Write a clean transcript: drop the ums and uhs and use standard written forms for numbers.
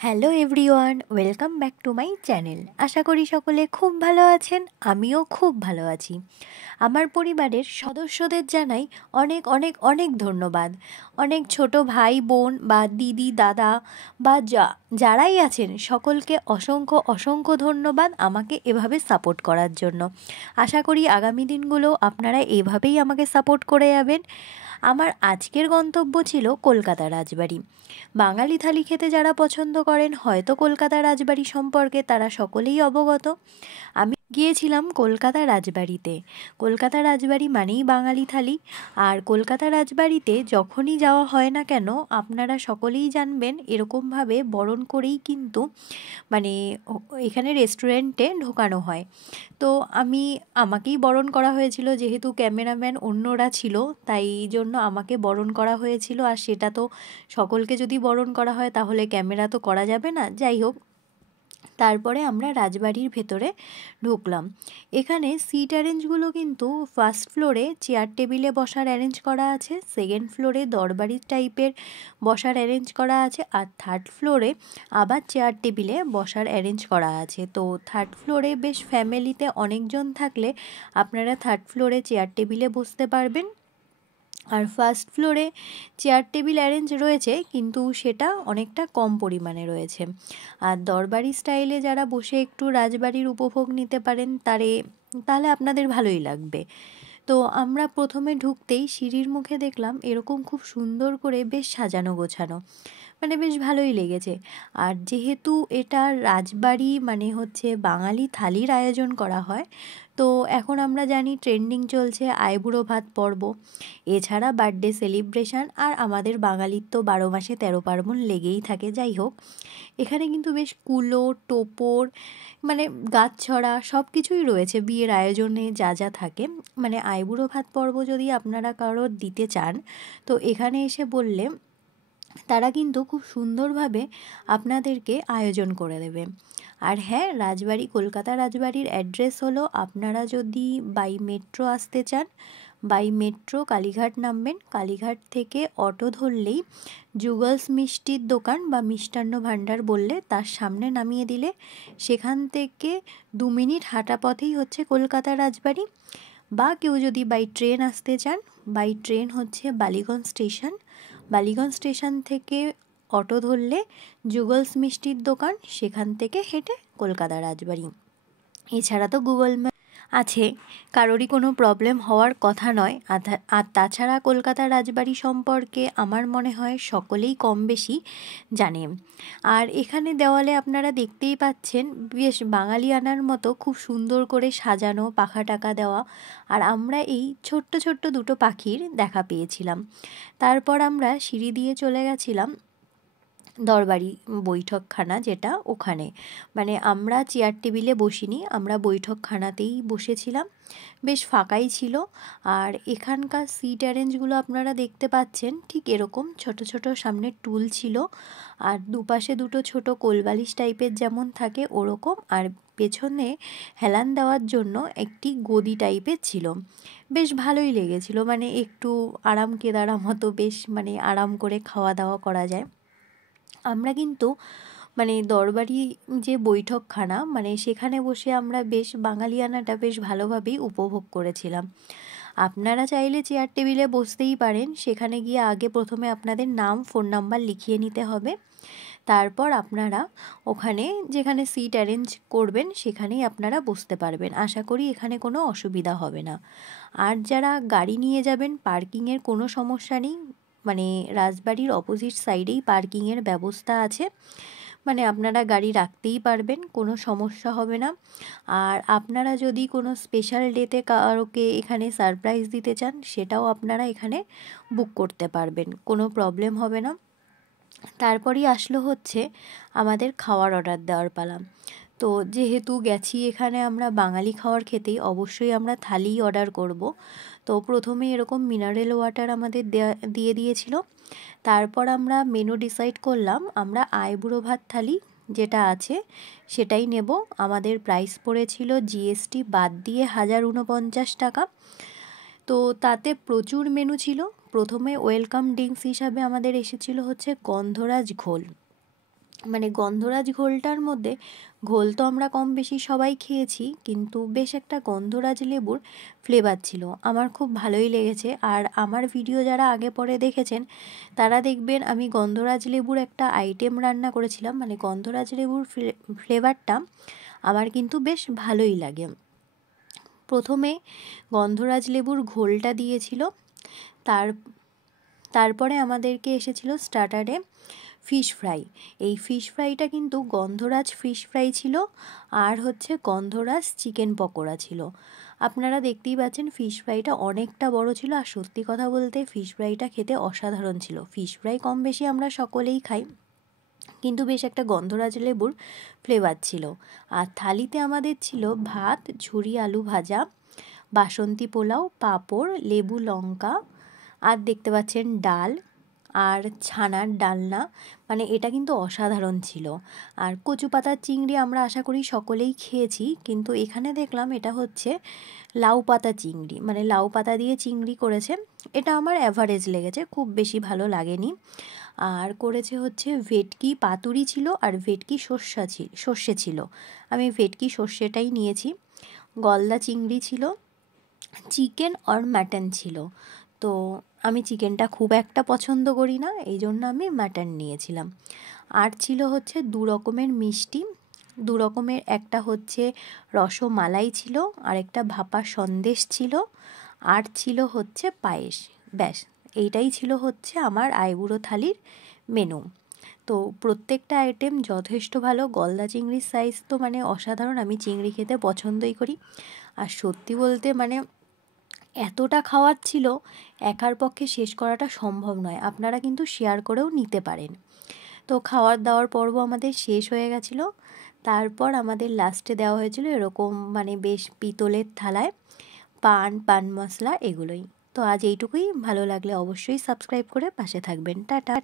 Hello everyone, welcome back to my channel. আশা করি সকলে খুব ভালো আছেন। আমিও খুব ভালো আছি। আমার পরিবারের সদস্যদের জানাই অনেক অনেক অনেক ধন্যবাদ। অনেক ছোট ভাই বোন বা দিদি দাদা বা যারাই আছেন সকলকে অসংখ্য অসংখ্য ধন্যবাদ আমাকে এভাবে সাপোর্ট করার জন্য। আশা করি আগামী দিনগুলো আপনারা এভাবেই আমাকে সাপোর্ট করে যাবেন। আমার আজকের গন্তব্য ছিল কলকাতা রাজবাড়ি। বাঙালি থালি খেতে যারা পছন্দ করেন হয়তো কলকাতা রাজবাড়ি সম্পর্কে তারা সকলেই অবগত। আমি গিয়েছিলাম কলকাতা রাজবাড়িতে। কলকাতা রাজবাড়ি মানেই বাঙালি থালি। আর কলকাতা রাজবাড়িতে যখনই যাওয়া হয় না কেন আপনারা সকলেই জানবেন এরকমভাবে বরণ করেই কিন্তু এখানে রেস্টুরেন্টে ঢোকানো হয়। তো আমাকেই বরণ করা হয়েছিল, যেহেতু ক্যামেরাম্যান অন্যরা ছিল তাই জন্য আমাকে বরণ করা হয়েছিল। আর সেটা তো সকলকে যদি বরণ করা হয় তাহলে ক্যামেরা তো করা যাবে না। যাই হোক, তারপরে আমরা রাজবাড়ির ভেতরে ঢুকলাম। এখানে সিট অ্যারেঞ্জগুলো কিন্তু ফার্স্ট ফ্লোরে চেয়ার টেবিলে বসার অ্যারেঞ্জ করা আছে, সেকেন্ড ফ্লোরে দরবারি টাইপের বসার অ্যারেঞ্জ করা আছে, আর থার্ড ফ্লোরে আবার চেয়ার টেবিলে বসার অ্যারেঞ্জ করা আছে। তো থার্ড ফ্লোরে বেশ ফ্যামিলিতে অনেকজন থাকলে আপনারা থার্ড ফ্লোরে চেয়ার টেবিলে বসতে পারবেন। আর ফার্স্ট ফ্লোরে চেয়ার টেবিল অ্যারেঞ্জ রয়েছে, কিন্তু সেটা অনেকটা কম পরিমাণে রয়েছে। আর দরবারি স্টাইলে যারা বসে একটু রাজবাড়ির উপভোগ নিতে পারেন তাহলে আপনাদের ভালোই লাগবে। তো আমরা প্রথমে ঢুকতেই সিঁড়ির মুখে দেখলাম এরকম খুব সুন্দর করে বেশ সাজানো গোছানো, বেশ ভালোই লেগেছে। আর যেহেতু এটা রাজবাড়ি হচ্ছে বাঙালি থালির আয়োজন করা হয়, তো এখন আমরা জানি ট্রেন্ডিং চলছে আইবুড়ো ভাত পর্ব, এছাড়া বার্থডে সেলিব্রেশন, আর আমাদের বাঙালির তো 12 মাসে 13 পার্বণ লেগেই থাকে। যাই হোক, এখানে কিন্তু বেশ কুলো টোপর গাছছড়া সব কিছুই রয়েছে বিয়ের আয়োজনে যা যা থাকে। আইবুড়ো ভাত পর্ব যদি আপনারা কারোর দিতে চান তো এখানে এসে বললে তারা কিন্তু খুব সুন্দরভাবে আপনাদেরকে আয়োজন করে দেবে। আর হ্যাঁ, কলকাতা রাজবাড়ির অ্যাড্রেস হলো, আপনারা যদি বাই মেট্রো আসতে চান, বাই মেট্রো কালীঘাট নামবেন। কালীঘাট থেকে অটো ধরলেই যুগলস মিষ্টির দোকান বা মিষ্টান্ন ভাণ্ডার বললে তার সামনে নামিয়ে দিলে সেখান থেকে 2 মিনিট হাঁটা পথেই হচ্ছে কলকাতা রাজবাড়ি। বা কেউ যদি বাই ট্রেন আসতে চান, বাই ট্রেন হচ্ছে বালিগঞ্জ স্টেশন। বালিগঞ্জ স্টেশন থেকে অটো ধরলে যুগলস মিষ্টির দোকান, সেখান থেকে হেঁটে কলকাতা রাজবাড়ি। এছাড়া তো গুগল ম্যাপ আছে, কারোরই কোনো প্রবলেম হওয়ার কথা নয়। আর তাছাড়া কলকাতা রাজবাড়ি সম্পর্কে আমার মনে হয় সকলেই কম বেশি জানে। আর এখানে দেওয়ালে আপনারা দেখতেই পাচ্ছেন বেশ বাঙালিয়ানার মতো খুব সুন্দর করে সাজানো, পাখা টাকা দেওয়া। আর আমরা এই ছোট্ট ছোট্ট দুটো পাখির দেখা পেয়েছিলাম। তারপর আমরা সিঁড়ি দিয়ে চলে গেছিলাম দরবারি বৈঠকখানা, যেটা ওখানে আমরা চেয়ার টেবিলে বসিনি, আমরা বৈঠকখানাতেই বসেছিলাম। বেশ ফাঁকাই ছিল। আর এখানকার সিট অ্যারেঞ্জগুলো আপনারা দেখতে পাচ্ছেন ঠিক এরকম ছোট ছোট সামনে টুল ছিল, আর দুপাশে দুটো ছোট কোলবালিশ টাইপের যেমন থাকে ওরকম, আর পেছনে হেলান দেওয়ার জন্য একটি গদি টাইপের ছিল। বেশ ভালোই লেগেছিল, একটু আরাম কেদারা মতো, বেশ আরাম করে খাওয়া দাওয়া করা যায়। আমরা কিন্তু দরবারি যে বৈঠকখানা সেখানে বসে আমরা বেশ বাঙালিয়ানাটা বেশ ভালোভাবেই উপভোগ করেছিলাম। আপনারা চাইলে চেয়ার টেবিলে বসতেই পারেন, সেখানে গিয়ে আগে প্রথমে আপনাদের নাম ফোন নাম্বার লিখিয়ে নিতে হবে। তারপর আপনারা ওখানে যেখানে সিট অ্যারেঞ্জ করবেন সেখানেই আপনারা বসতে পারবেন। আশা করি এখানে কোনো অসুবিধা হবে না। আর যারা গাড়ি নিয়ে যাবেন, পার্কিংয়ের কোনো সমস্যা নেই। রাজবাড়ির অপোজিট সাইডেই পার্কিংয়ের ব্যবস্থা আছে, আপনারা গাড়ি রাখতেই পারবেন, কোনো সমস্যা হবে না। আর আপনারা যদি কোনো স্পেশাল ডেতে কারোকে এখানে সারপ্রাইজ দিতে চান সেটাও আপনারা এখানে বুক করতে পারবেন, কোনো প্রবলেম হবে না। তারপরই আসলো হচ্ছে আমাদের খাওয়ার অর্ডার দেওয়ার পালা। তো যেহেতু গেছি এখানে আমরা বাঙালি খাওয়ার খেতেই, অবশ্যই আমরা থালি অর্ডার করব। তো প্রথমে এরকম মিনারেল ওয়াটার আমাদের দিয়ে দিয়েছিল। তারপর আমরা মেনু ডিসাইড করলাম আমরা আইবুড়ো ভাত থালি যেটা আছে সেটাই নেব। আমাদের প্রাইস পড়েছিল জিএসটি বাদ দিয়ে 1049 টাকা। তো তাতে প্রচুর মেনু ছিল। প্রথমে ওয়েলকাম ড্রিঙ্কস হিসাবে আমাদের এসেছিল হচ্ছে গন্ধরাজ ঘোল। মানে গন্ধরাজ ঘোলটার মধ্যে ঘোল তো আমরা কম বেশি সবাই খেয়েছি, কিন্তু বেশ একটা গন্ধরাজ লেবুর ফ্লেভার ছিল, আমার খুব ভালোই লেগেছে। আর আমার ভিডিও যারা আগে পরে দেখেছেন তারা দেখবেন আমি গন্ধরাজ লেবুর একটা আইটেম রান্না করেছিলাম, মানে গন্ধরাজ লেবুর ফ্লেভারটা আমার কিন্তু বেশ ভালোই লাগে। প্রথমে গন্ধরাজ লেবুর ঘোলটা দিয়েছিল, তারপরে আমাদেরকে এসেছিল স্টার্টারে ফিশ ফ্রাই। এই ফিশ ফ্রাইটা কিন্তু গন্ধরাজ ফিশ ফ্রাই ছিল, আর হচ্ছে গন্ধরাজ চিকেন পকোড়া ছিল। আপনারা দেখতেই পাচ্ছেন ফিশ ফ্রাইটা অনেকটা বড় ছিল, আর সত্যি কথা বলতে ফিশ ফ্রাইটা খেতে অসাধারণ ছিল। ফিশ ফ্রাই কম বেশি আমরা সকলেই খাই, কিন্তু বেশ একটা গন্ধরাজ লেবুর ফ্লেভার ছিল। আর থালিতে আমাদের ছিল ভাত, ঝুরি আলু ভাজা, বাসন্তী পোলাও, পাঁপড়, লেবু লঙ্কা, আর দেখতে পাচ্ছেন ডাল আর ছানার ডালনা, মানে এটা কিন্তু অসাধারণ ছিল। আর কচু পাতার চিংড়ি আমরা আশা করি সকলেই খেয়েছি, কিন্তু এখানে দেখলাম এটা হচ্ছে লাউ পাতা চিংড়ি, মানে লাউ পাতা দিয়ে চিংড়ি করেছে। এটা আমার অ্যাভারেজ লেগেছে, খুব বেশি ভালো লাগেনি। আর করেছে হচ্ছে ভেটকি পাতুরি ছিল, আর ভেটকি সর্ষে ছিল। আমি ভেটকি সর্ষেটাই নিয়েছি। গলদা চিংড়ি ছিল, চিকেন আর মাটন ছিল। তো আমি চিকেনটা খুব একটা পছন্দ করি না, এই জন্য আমি মাটন নিয়েছিলাম। আর ছিল হচ্ছে 2 রকমের মিষ্টি, 2 রকমের, একটা হচ্ছে রসমালাই ছিল, আর একটা ভাপা সন্দেশ ছিল, আর ছিল হচ্ছে পায়েস। ব্যাস, এইটাই ছিল হচ্ছে আমার আইবুড়ো থালির মেনু। তো প্রত্যেকটা আইটেম যথেষ্ট ভালো। গলদা চিংড়ির সাইজ তো মানে অসাধারণ, আমি চিংড়ি খেতে পছন্দই করি। আর সত্যি বলতে মানে এতটা খাওয়ার ছিল, একার পক্ষে শেষ করাটা সম্ভব নয়, আপনারা কিন্তু শেয়ার করেও নিতে পারেন। তো খাওয়ার দাওয়ার পর্ব আমাদের শেষ হয়ে গেছিলো। তারপর আমাদের লাস্টে দেওয়া হয়েছিল এরকম মানে বেশ পিতলের থালায় পান মশলা এগুলোই। তো আজ এইটুকুই, ভালো লাগলে অবশ্যই সাবস্ক্রাইব করে পাশে থাকবেন। টাটা।